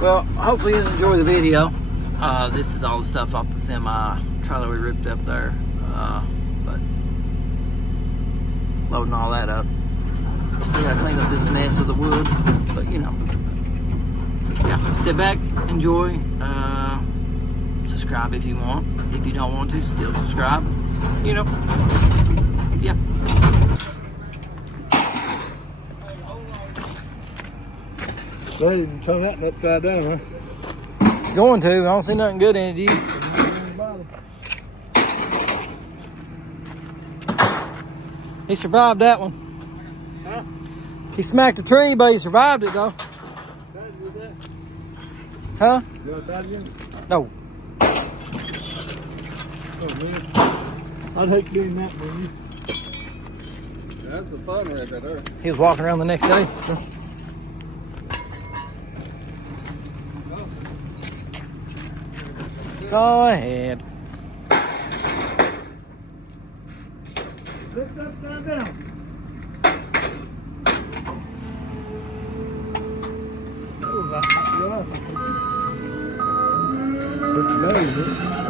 Well, hopefully you enjoy the video. This is all the stuff off the semi trailer we ripped up there. But loading all that up. Still gotta clean up this mess with the wood. But you know. Yeah. Sit back, enjoy. Subscribe if you want. If you don't want to, still subscribe. You know. Yeah. They even turn that upside down, huh? Going to. I don't see nothing good in it, do you? He survived that one. Huh? He smacked a tree, but he survived it though. Huh? You want that again? No. Oh, man. I'd hate to be in that movie. That's the fun right there. He was walking around the next day. Go ahead. Lift upside down.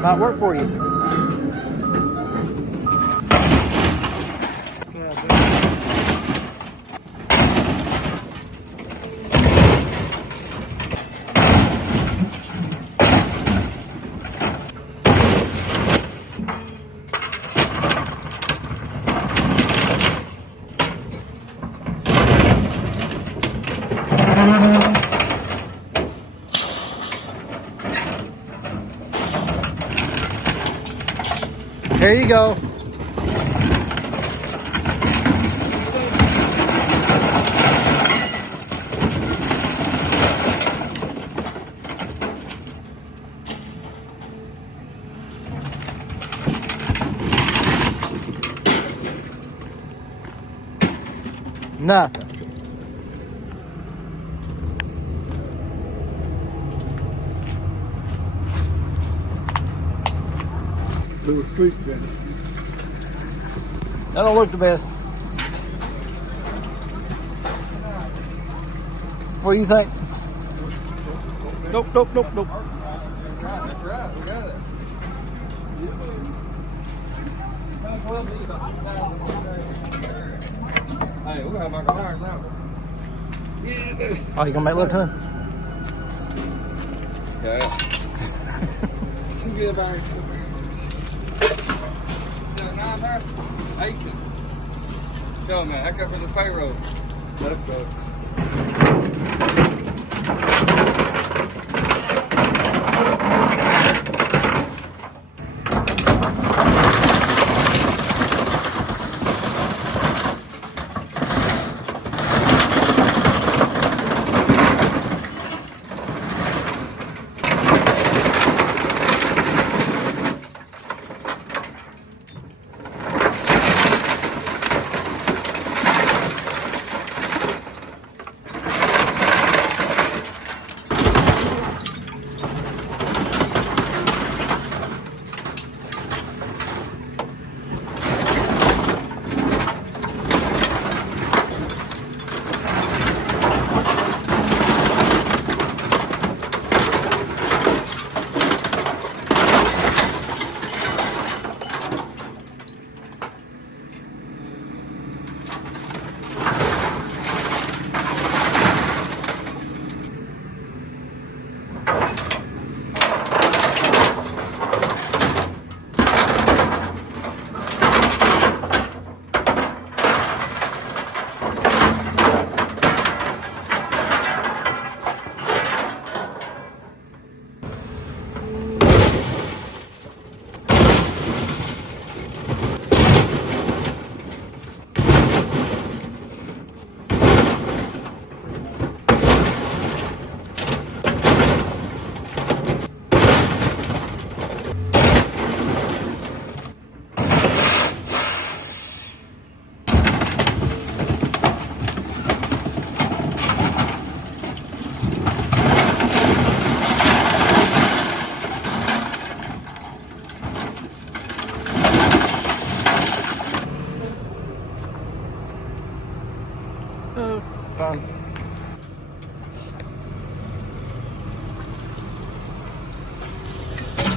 Might work for you. Here you go. Nothing. Little street then. That don't look the best. What do you think? Nope, nope, nope, nope. That's right, we got it. Hey, we're gonna have our tires out. Oh, you gonna make left turn? Okay. Get about 9 tires? 8. Show me, I got for the payroll. Let's go.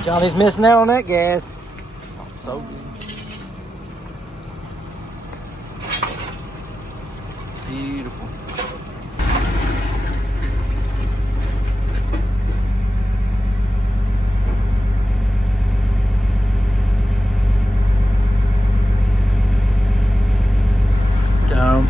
Johnny's missing out on that gas. Oh, so good. Beautiful. Dumb.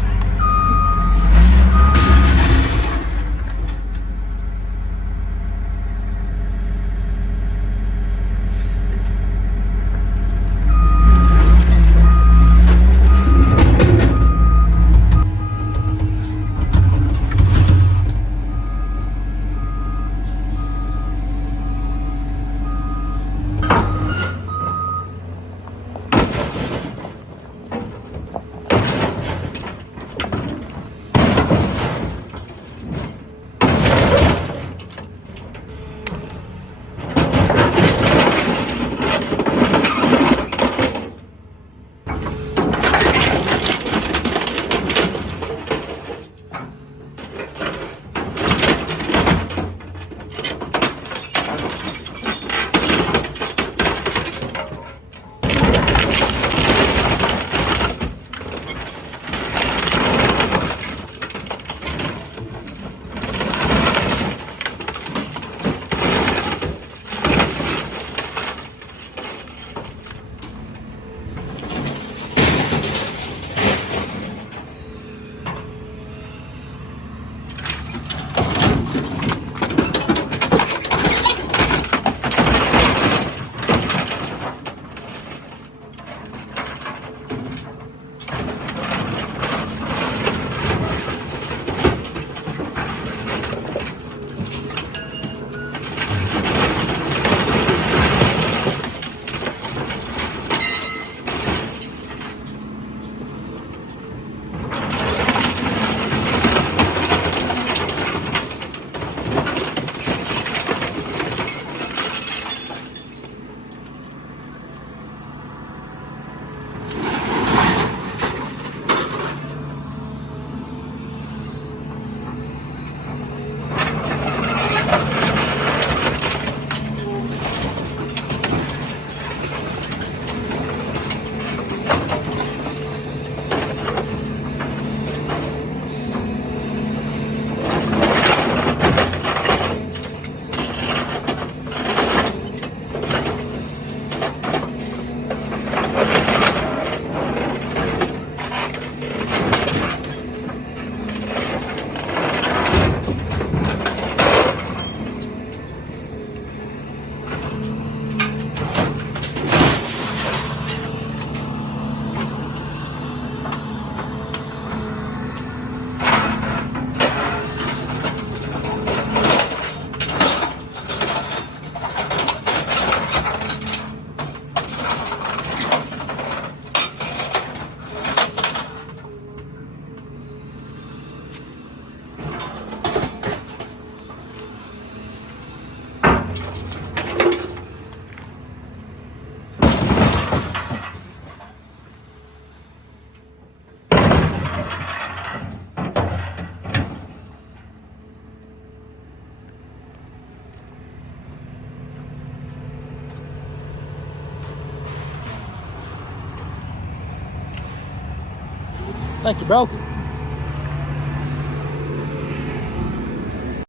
I think you broke it.